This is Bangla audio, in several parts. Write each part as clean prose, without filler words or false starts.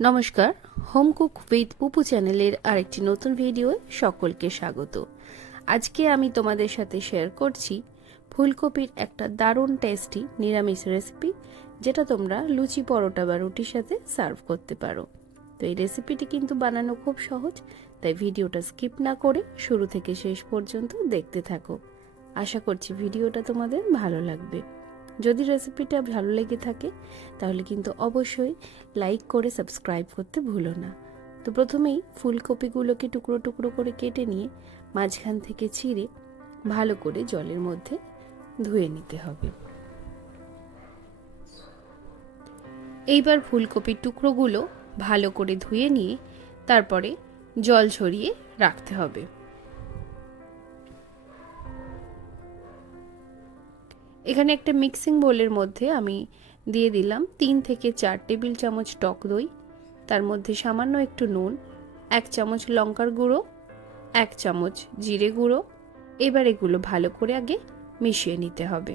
নমস্কার, হোম কুক উইথ পুপু চ্যানেলের আরেকটি নতুন ভিডিওয় সকলকে স্বাগত। আজকে আমি তোমাদের সাথে শেয়ার করছি ফুলকপির একটা দারুণ টেস্টি নিরামিষ রেসিপি, যেটা তোমরা লুচি, পরোটা বা রুটির সাথে সার্ভ করতে পারো। তো এই রেসিপিটি কিন্তু বানানো খুব সহজ, তাই ভিডিওটা স্কিপ না করে শুরু থেকে শেষ পর্যন্ত দেখতে থাকো। আশা করছি ভিডিওটা তোমাদের ভালো লাগবে। যদি রেসিপিটা ভালো লেগে থাকে তাহলে কিন্তু অবশ্যই লাইক করে সাবস্ক্রাইব করতে ভুলো না। তো প্রথমেই ফুলকপিগুলোকে টুকরো টুকরো করে কেটে নিয়ে মাঝখান থেকে ছিঁড়ে ভালো করে জলের মধ্যে ধুয়ে নিতে হবে। এইবার ফুলকপির টুকরোগুলো ভালো করে ধুয়ে নিয়ে তারপরে জল ঝরিয়ে রাখতে হবে। এখানে একটা মিক্সিং বোলের মধ্যে আমি দিয়ে দিলাম 3 থেকে 4 টেবিল চামচ টক দই, তার মধ্যে সামান্য একটু নুন, 1 চামচ লঙ্কার গুঁড়ো, 1 চামচ জিরে গুঁড়ো। এবার এগুলো ভালো করে আগে মিশিয়ে নিতে হবে।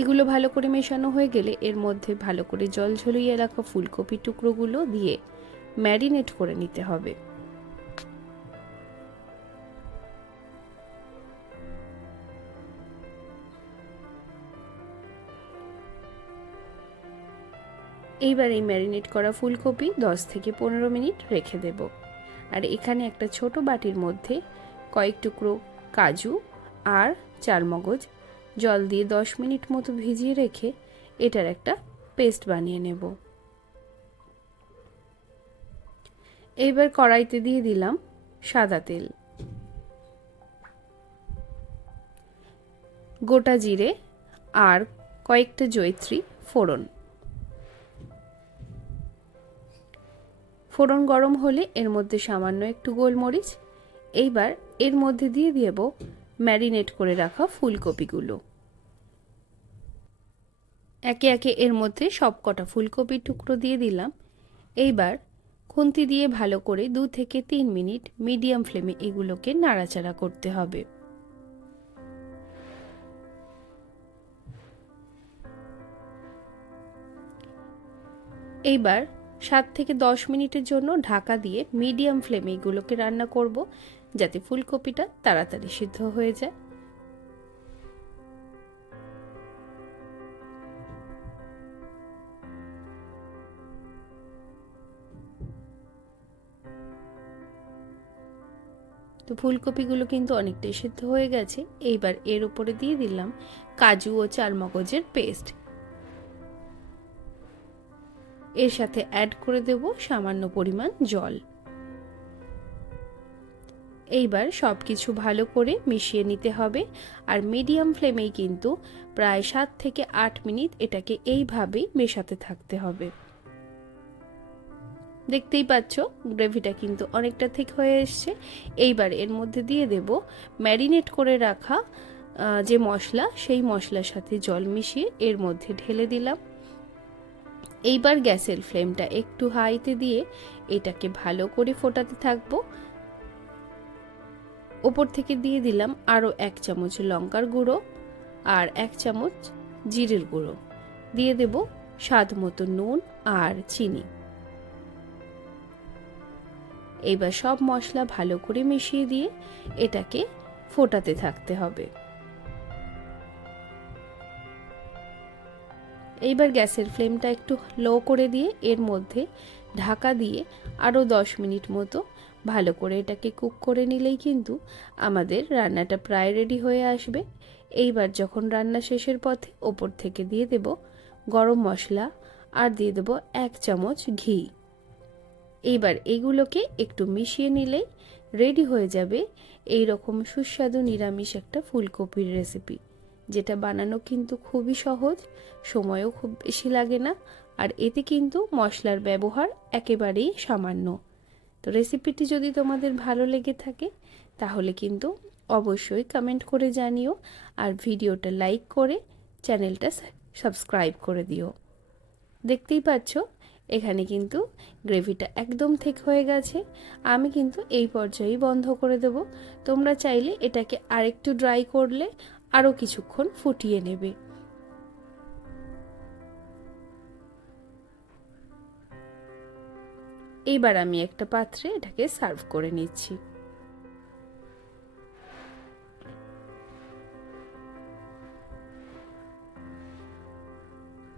এগুলো ভালো করে মেশানো হয়ে গেলে এর মধ্যে ভালো করে জল ঝরিয়ে রাখা ফুলকপির টুকরোগুলো দিয়ে ম্যারিনেট করে নিতে হবে। এইবার এই ম্যারিনেট করা ফুলকপি 10 থেকে 15 মিনিট রেখে দেব। আর এখানে একটা ছোট বাটির মধ্যে কয়েক টুকরো কাজু আর চালমগজ জল দিয়ে 10 মিনিট মতো ভিজিয়ে রেখে এটার একটা পেস্ট বানিয়ে নেব। এইবার কড়াইতে দিয়ে দিলাম সাদা তেল, গোটা জিরে আর কয়েকটা জয়িত্রী ফোড়ন। ফোড়ন গরম হলে এর মধ্যে সামান্য একটু গোলমরিচ। এইবার এর মধ্যে দিয়ে দেব ম্যারিনেট করে রাখা ফুলকপিগুলো। একে একে এর মধ্যে সবকটা ফুলকপির টুকরো দিয়ে দিলাম। এইবার খুন্তি দিয়ে ভালো করে 2 থেকে 3 মিনিট মিডিয়াম ফ্লেমে এগুলোকে নাড়াচাড়া করতে হবে। এইবার 7 থেকে 10 মিনিটের জন্য ঢাকা দিয়ে মিডিয়াম ফ্লেমে এগুলোকে রান্না করব, যাতে ফুলকপিটা তাড়াতাড়ি সিদ্ধ হয়ে যায়। তো ফুলকপিগুলো কিন্তু অনেকটাই সিদ্ধ হয়ে গেছে। এইবার এর উপরে দিয়ে দিলাম কাজু ও চালমগজের পেস্ট। এর সাথে অ্যাড করে দেব সামান্য পরিমাণ জল। এইবার সব কিছু ভালো করে মিশিয়ে নিতে হবে। আর মিডিয়াম ফ্লেমেই কিন্তু প্রায় 7 থেকে 8 মিনিট এটাকে এইভাবেই মেশাতে থাকতে হবে। দেখতেই পাচ্ছ গ্রেভিটা কিন্তু অনেকটা ঠিক হয়ে এসছে। এইবার এর মধ্যে দিয়ে দেব ম্যারিনেট করে রাখা যে মশলা, সেই মশলার সাথে জল মিশিয়ে এর মধ্যে ঢেলে দিলাম। এইবার গ্যাসের ফ্লেমটা একটু হাইতে দিয়ে এটাকে ভালো করে ফোটাতে থাকবো। ওপর থেকে দিয়ে দিলাম আরও 1 চামচ লঙ্কার গুঁড়ো আর 1 চামচ জিরের গুঁড়ো। দিয়ে দেব স্বাদ মতো নুন আর চিনি। এইবার সব মশলা ভালো করে মিশিয়ে দিয়ে এটাকে ফোটাতে থাকতে হবে। এইবার গ্যাসের ফ্লেমটা একটু লো করে দিয়ে এর মধ্যে ঢাকা দিয়ে আরও 10 মিনিট মতো ভালো করে এটাকে কুক করে নিলেই কিন্তু আমাদের রান্নাটা প্রায় রেডি হয়ে আসবে। এইবার যখন রান্না শেষের পথে ওপর থেকে দিয়ে দেব গরম মশলা আর দিয়ে দেব 1 চামচ ঘি। এইবার এগুলোকে একটু মিশিয়ে নিলেই রেডি হয়ে যাবে এই রকম সুস্বাদু নিরামিষ একটা ফুলকপির রেসিপি, যেটা বানানো কিন্তু খুবই সহজ, সময়ও খুব বেশি লাগে না, আর এতে কিন্তু মশলার ব্যবহার একেবারেই সামান্য। তো রেসিপিটি যদি তোমাদের ভালো লেগে থাকে তাহলে কিন্তু অবশ্যই কমেন্ট করে জানিও, আর ভিডিওটা লাইক করে চ্যানেলটা সাবস্ক্রাইব করে দিও। দেখতেই পাচ্ছ এখানে কিন্তু গ্রেভিটা একদম ঠিক হয়ে গেছে। আমি কিন্তু এই পর্যায়েই বন্ধ করে দেব। তোমরা চাইলে এটাকে আরেকটু ড্রাই করলে আরও কিছুক্ষণ ফুটিয়ে নেবে। এইবার আমি একটা পাত্রে এটাকে সার্ভ করে নিচ্ছি।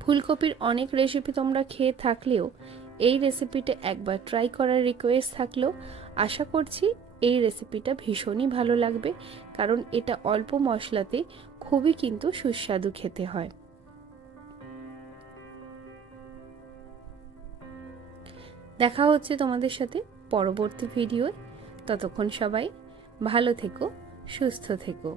ফুলকপির অনেক রেসিপি তোমরা খেয়ে থাকলেও এই রেসিপিটা একবার ট্রাই করার রিকোয়েস্ট থাকলো। আশা করছি এই রেসিপিটা ভীষণই ভালো লাগবে, কারণ এটা অল্প মশলাতে খুবই কিন্তু সুস্বাদু খেতে হয়। দেখা হচ্ছে তোমাদের সাথে পরবর্তী ভিডিওয়। ততক্ষণ সবাই ভালো থেকো, সুস্থ থেকো।